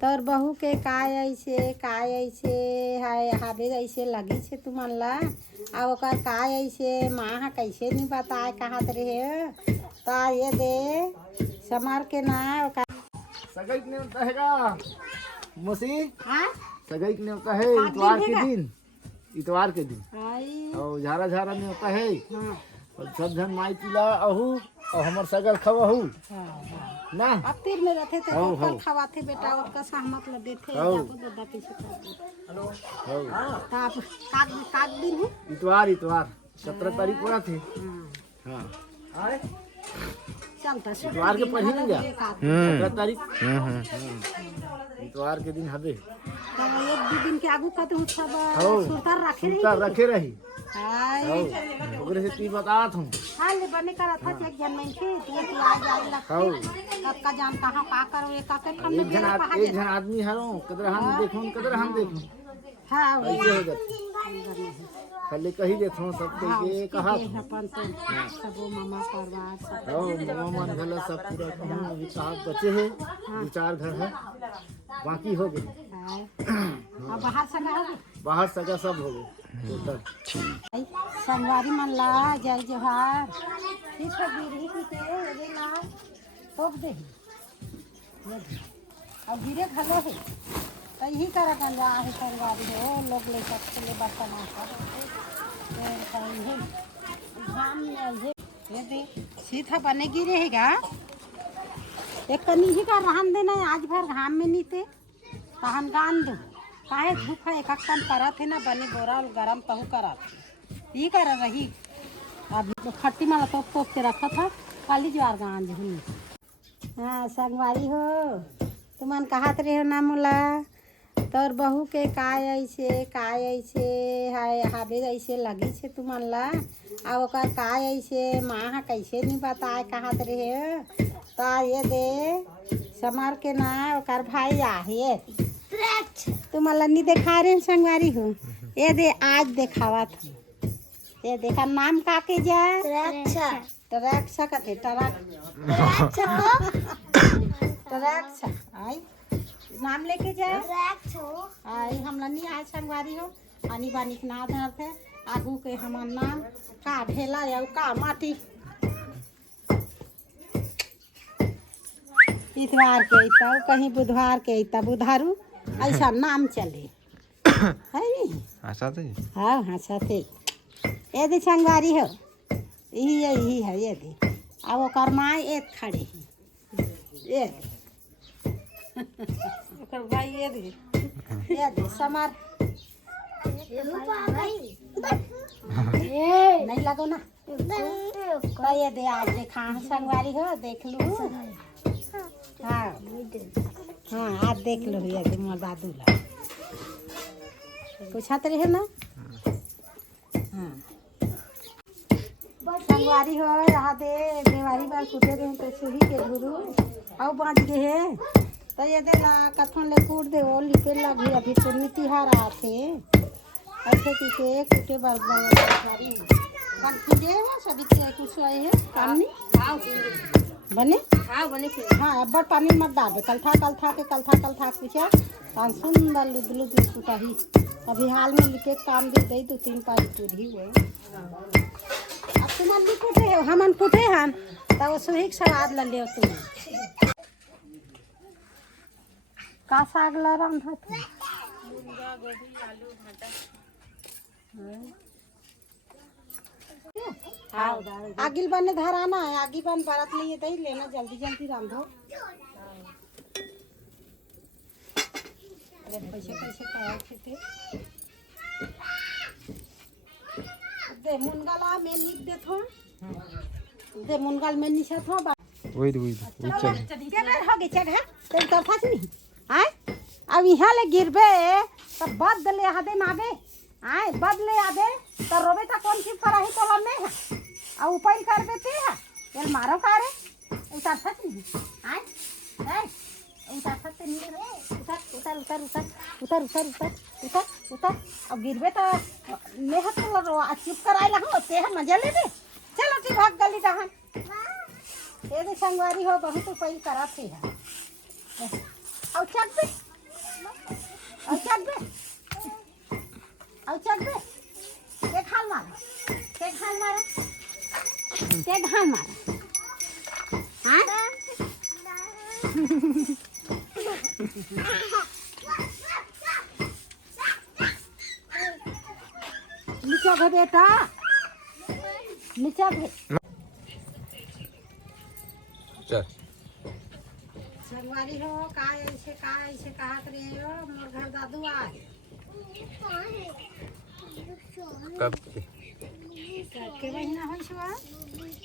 तोर बहू के काय ऐसे हाय हाबे ऐसे लगी छे तुमन ला आ ओकर काय ऐसे माँ कैसे नहीं बताए कहाँ रहे ता ये दे समार के ना ओकर सगाई ने होता है का मसी हाँ सगाई ने होता है इतवार के दिन आई और झारा झारा में होता है हाँ और सब जन माई पिला अहू और हमर सगल खवहू ना अब तीर में रहते थे हो, तो हो। कल खवाते बेटा उसका सहमत ल देते हो। जाको दादा पीछे करते हो आप काग दिन है इतवार 17 तारीख को थे हाँ हाँ चलता इतवार के पढ़ी नहीं गया 17 तारीख इतवार के दिन हबे एक दो दिन के आगू का तो सब हो। सुरतार रखे सुनता रखे रही हाय हो ओकरे से ती बतात हूँ हां ले बने करा था एक जन में के ये कि आ जाए हो लगते कब का जान कहां का करो एक का खम में एक जन आदमी हरो कदर हम देखूं हां ऐसे हो जाते खाली कही देथो सब के कहा अपन तो सब मामा परिवार सब हो मामा मन गला सब पूरा कहूं अभी कहा बचे है 2-4 घर है बाकी हो गए अब बाहर सगा हो गए बाहर सगा सब हो गए टोटल संगवारी मन ला जय जोहार ठीक है गिरही की ते ये ला तोप दे अब गिरे घलो है तो यही करा गंजा है संगवारी हो लोग ले सकते ले बर्तन कर कहीं है धाम में ये दे सीधा बने गिरे हैगा एक कनी ही का रहन देना आज भर घाम में नीते तहन गान दो काहे धूप है एक कन परत है ना बने बोरा और गरम तहु करत ये कर रही अब खट्टी माला तोप के रखा था काली ज्वार गान दे हाँ संगवारी हो तुमन कहत रहे हो ना मोला तोर बहू के काय ऐसे हाय हाबे ऐसे लगी छे तुमन ला आ ओकर काय ऐसे माँ कैसे नहीं बताए कहत रहे ता ये दे समार के ना ओकर भाई आहे तुमन ला नहीं देखा रहे संगवारी हो ये दे आज देखावा था ये देखा नाम का के जा टरक्षा कथे टरक्षा आई नाम लेके जाए आई हमला नहीं आज संगवारी हो आनी बानी के ना धर थे आगू के हमार नाम का ढेला या का माटी इतवार के इता कहीं बुधवार के इता बुधारू ऐसा नाम चले है नहीं हाँ हाँ साथे ये दे संगवारी हो यही है ये दे अब ओकर माँ एक खड़े है ये ओकर भाई ये दे समार नहीं लगो ना तो ये दे आज देखा संगवारी हो देख लो हाँ हाँ आज देख लो ये दे मोर दादू ला पूछत रहे ना हाँ संगवारी हो यहाँ दे देवारी बार कुटे रहे तो सुही के गुरु आओ बाँच गए है तो ये दे ला कथन ले कूट दे वो लिखे लगी अभी पूर्वी तिहार आते ऐसे किसे कुटे बार संगवारी कल पूजे हो सभी के कुछ आए हैं कामनी बने हाँ अब पानी मत डाल कल था पूछा कान सुंदर लुदलु कुटा ही अभी हाल में लिखे काम भी दे 2-3 पारी पूरी हुए अब तुमन भी कुटे हो हमन कुटे हन तब सुही स्वाद ल ले तुम का साग ला रांधा तू मुनगा गोभी आलू भाटा आगिल बने धराना है आगी बन बारात लिए दही लेना जल्दी रांधो अरे कैसे कराए थे दे मुनगाला में निक दे थो दे मुनगाल में निशा थो वही चल के बेर हो गई जगह तेरे तरफा से नहीं आए अब यहाँ ले गिरबे तब बद ले आदे मागे आए बद ले आदे तो रोबे ता कौन सी फराही तो लम्बे है आ उपाय कर देते हैं ये मारो कारे उतार सकते नहीं आए ए उतार सकते नहीं रे उतार अब गिरबे तो मेहत तो चुप कराए लगा ते है मजा ले दे चलो ठीक भाग गली दहन ये दे संगवारी हो बहुत उपाय करा थे है और चक दे के घाम मारा हाँ नीचे भे बेटा नीचे भे चल संगवारी हो का ऐसे कहा करे हो मोर घर दादू आए कब के महीना हो छुआ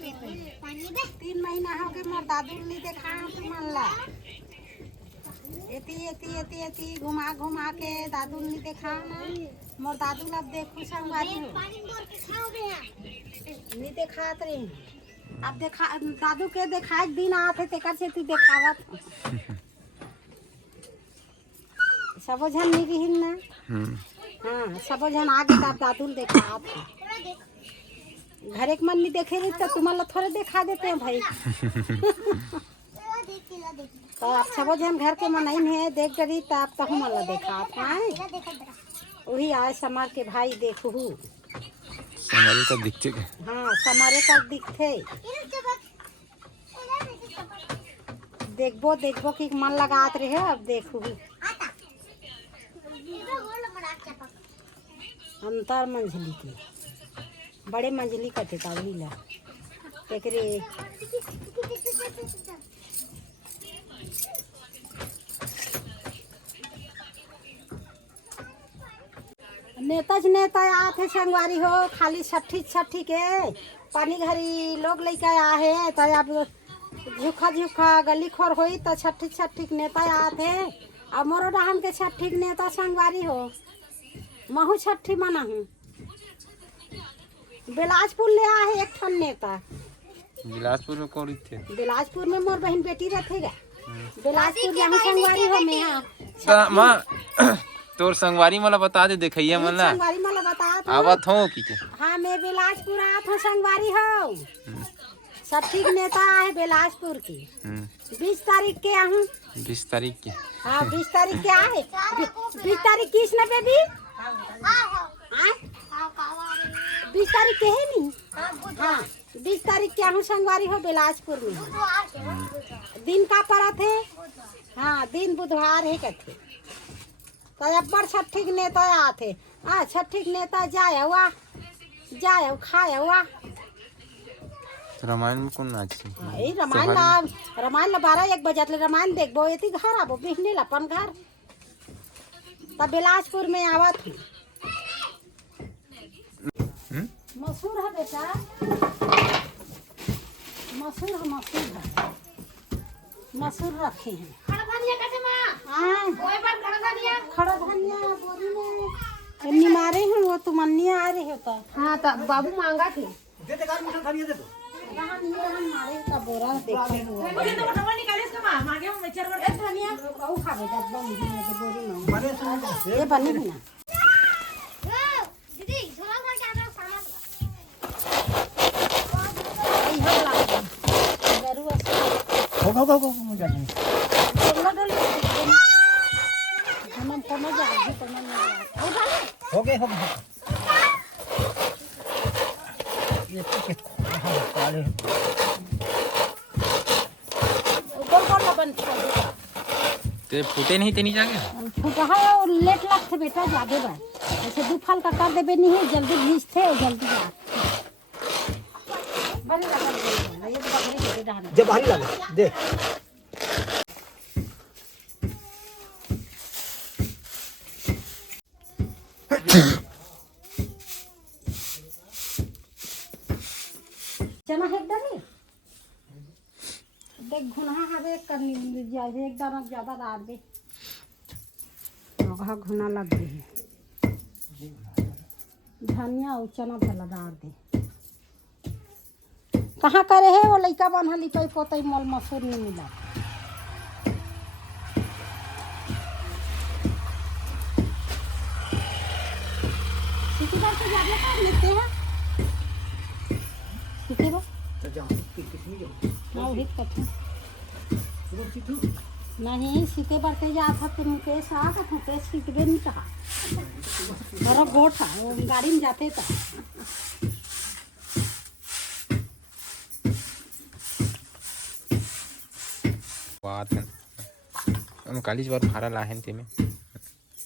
3 महीना हो गए मोर दादू ली देखा तो मन ला एती घुमा के दादू ली देखा ना मोर दादू लब देखो संगवारी हो नी देखात रे अब देखा दादू के देखाए दिन आते तेकर से तू देखावत सबो झन नहीं रही ना हाँ सबो झन आगे तब दादू देखात घर एक मन नहीं देखे रही तो तुम्हारा थोड़े देखा देते हैं भाई तो आप सबो झन घर के मन नहीं है देख करी तब तो हम अल्लाह देखात हैं वही आए समार के भाई देखू हमारे का दिखते के हाँ समारे का दिखते देखबो कि मन लगात रहे अब देखू अंतर मंझली की बड़े मंझली का टिकावली ला एकरे नेता आते संगवारी हो खाली छठी के पानी घरी लोग लेके आ है तो अब झुका गली खोर होई तो छठी के नेता आते अब मोरो डहन के छठी के नेता संगवारी हो महू छठी मना हूँ बिलासपुर ले आ है एक ठन नेता बिलासपुर में कौन थे बिलासपुर में मोर बहन बेटी रहेगा बिलासपुर यहाँ संगवारी हो मैं यहाँ माँ तोर संगवारी मला बता दे देखैया मला संगवारी मला बता आवत हो की के हाँ मैं बिलासपुर आत हूँ संगवारी हो सब ठीक नेता है बिलासपुर की 20 तारीख के आहूँ 20 तारीख के हाँ 20 तारीख के आए 20 तारीख किस ना बेबी 20 तारीख के है नहीं हाँ 20 तारीख के आहूँ संगवारी हो बिलासपुर में दिन का पड़ा थे हाँ दिन बुधवार है कथे तो अब्बर छठी के नेता आते हाँ छठी के नेता जाए हुआ खाए हुआ रामायण में कौन नाच रामायण 12-1 बजे रामायण देखबो ये घर आबो बिहने अपन घर तब बिलासपुर में आवत मसूर है बेटा मसूर रखे हैं खड़ा धनिया बोरी में मारे हैं वो तो मन्निया आ रही होता हाँ तो बाबू मांगा थे मारे का बोरा देखो ये बनी भी ना हो गए ते फूटे नहीं ते नहीं जागे फूटा है और लेट लगते बेटा ज्यादा बार ऐसे 2 फल का कर देबे नहीं है जल्दी भीजते और जल्दी बड़े लगा ये तो बकरी के डाल जब भारी लगा दे चना है डाली देख घुना हवे करनी जाए एकदम ज्यादा डाल दे वहाँ घुना लग गई है धनिया और चना भला डाल दे कहाँ करे है वो लड़का बना लिपाई पोतई मोल मसूर नहीं मिला बार तो ज्यादा कर लेते हैं बार तो जाओ किसमें जाओ ना वही करते नहीं सीते बढ़ते जाता तो मुकेश आ था मुकेश सीतबे नहीं कहा बड़ा गोट था वो गाड़ी में जाते था बात है हम कालीज बार भारा लाहन ते में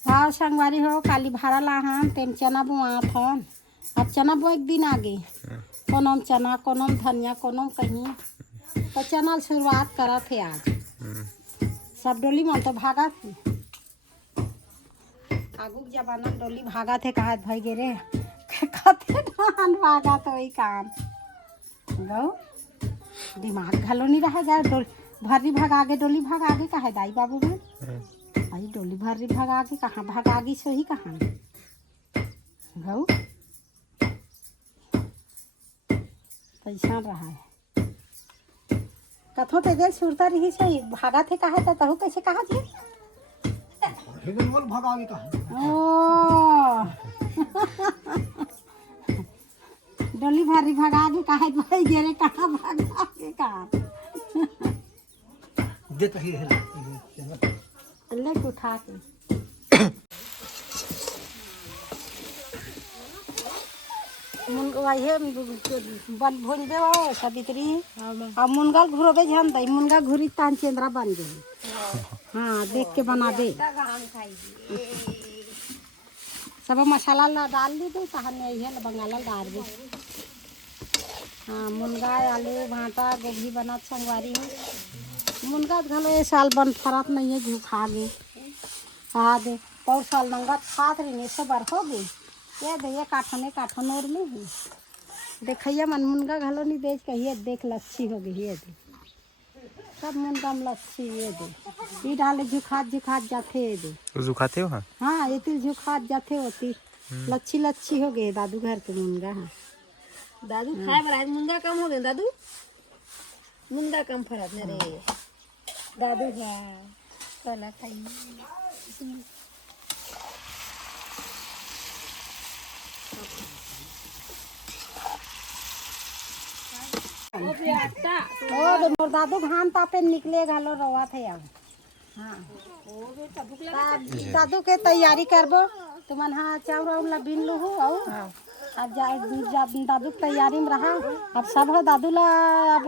हाँ संगवारी हो काली भारा लाहन तेम चना बुआत हन। अब चना बो एक दिन आगे कोनम चना कोनम धनिया कोनम कहीं तो चना शुरुआत करा थे आज सब डोली मन तो भागा थे आगू जमाना डोली भागा थे कहा भाई गे रे कथे धान भागा तो वही काम गौ दिमाग घलो नहीं रहा जा भर्री भगागे डोली भगागे कहा दाई बाबू में भाई डोली भर्री भगागे कहाँ भगागी सो ही कहाँ गौ पैसा रहा है कथों तेजल सुरता रही सही भागा थे कहा था तहु कैसे कहा जी भगागे कहा ओ डोली भरी भगागे कहा भाई गेरे कहाँ भगागे कहाँ देता ही है ले उठा के मुनगा बन भोज दे सबित्री अब मुनगा घुरोबे झन दई मुनगा घुरी तान चंद्रा बन गई हाँ देख के बना दे सब मसाला ला डाल दी दे कहने ये बंगाला डाल दे हाँ मुनगा आलू भाटा गोभी बना संगवारी है मुनगा घलो ये साल बन फरात नहीं है घू खा गे खा दे पौर साल नंगा खात रही ने सब बार हो गई ये दे ये काठन और में ही देखिए मन मुनगा घलो नहीं बेच कहिए देख लच्छी हो गई ये दे सब मुनगा में लच्छी ये दे ये डाले झुखात जाते ये दे तो जुखाते हो हाँ ये तिल झुखात जाते होती लच्छी हो गई दादू घर के मुनगा हाँ दादू खाए बराज मुंगा कम हो गए दादू मुंगा कम फरत ने रे दादू है चला खाई ओ दे मोर दादू धान तापे निकले घालो रवा थे अब हाँ दादू के तैयारी करबो तुमन हाँ चावल ला बिन लू हो अब दादू तैयारी में रहा अब सब हो दादू ला अब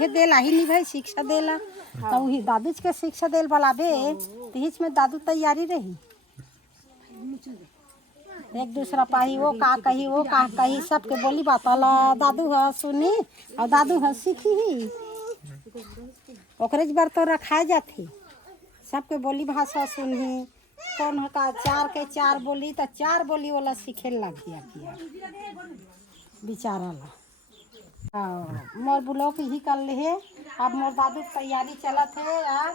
ये देला ही नहीं भाई शिक्षा देला तो वही दादू के शिक्षा देल वाला बे तीच में दादू तैयारी रही एक दूसरा पाही वो का कही सबके बोली बताला दादू है सुनी और दादू है सीखी ही ओकरे बार तो रखाए जाती सबके बोली भाषा सुनी कौन का चार के चार बोली तो चार बोली वाला सीखे लग गया बेचारा ला मोर बुलो की ही कर ले अब मोर दादू तैयारी चलत है यार